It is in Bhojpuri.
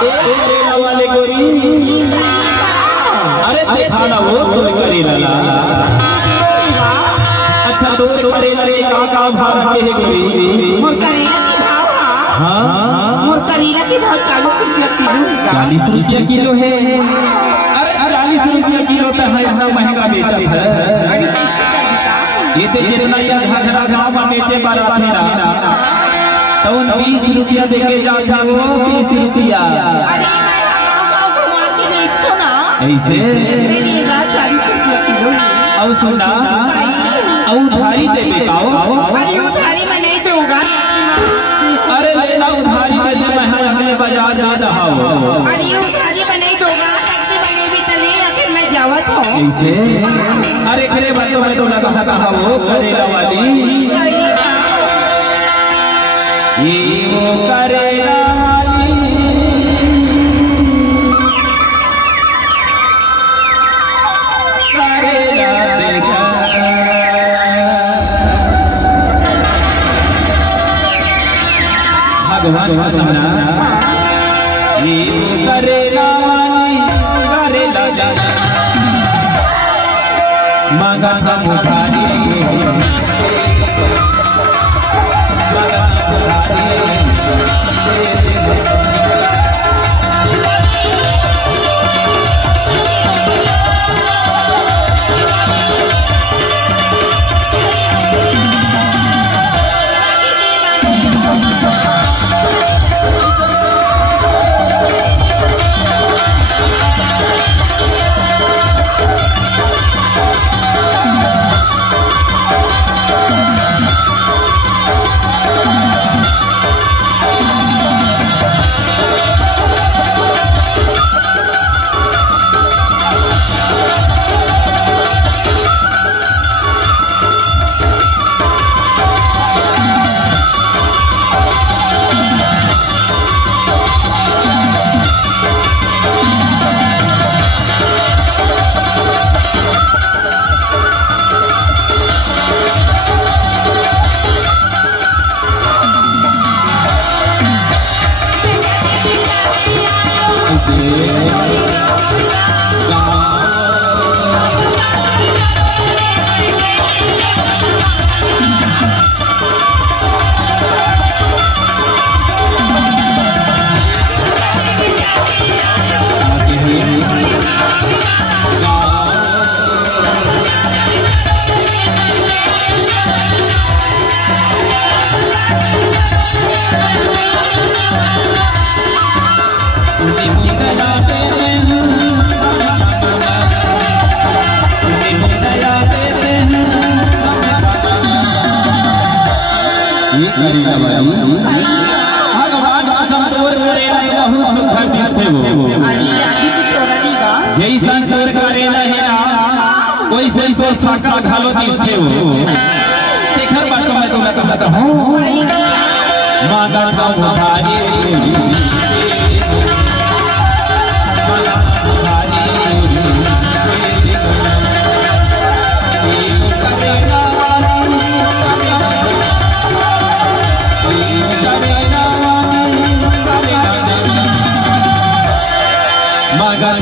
करेला वाले गोरी अरे देखा ना वो तो करेला अच्छा तोर करेला के का भाव रखे है गोरी मोर करेला की भाव हाँ मोर करेला की भाव 40 रुपया किलो है 40 रुपया किलो है अरे 40 रुपया किलो तो है इतना महंगा बेचता है ये तो जितना यह घाघरा गाँव में बेचे बारा थे ना तो 20 रुपया देके जाता वो 20 रुपया ऐसे 40 रुपया किलो और सुना और उधारी दे बेटाओ अरे उधारी में नहीं दूंगा अरे लेना उधारी में दे मैं अगले बाजार जा रहा हूँ अरे उधारी में नहीं दूंगा तब बने भी तले आखिर मैं जावत हूँ ऐसे अरे खरे बात मैं तो लगा कहा वो करेला वाली ये वो करेला वाली करेला देखा भगवान समझा ये वो करेला वाली करेला जाना मांगा हम उठारी भगवान कसम तोर करेला बहुत सुंदर दिखते हो जैसन तोर करेला है ना वैसे तोर साका घालो दिखते हो देखर बात मैं तुम्हें कहता हूँ मांगा का उधारी मगन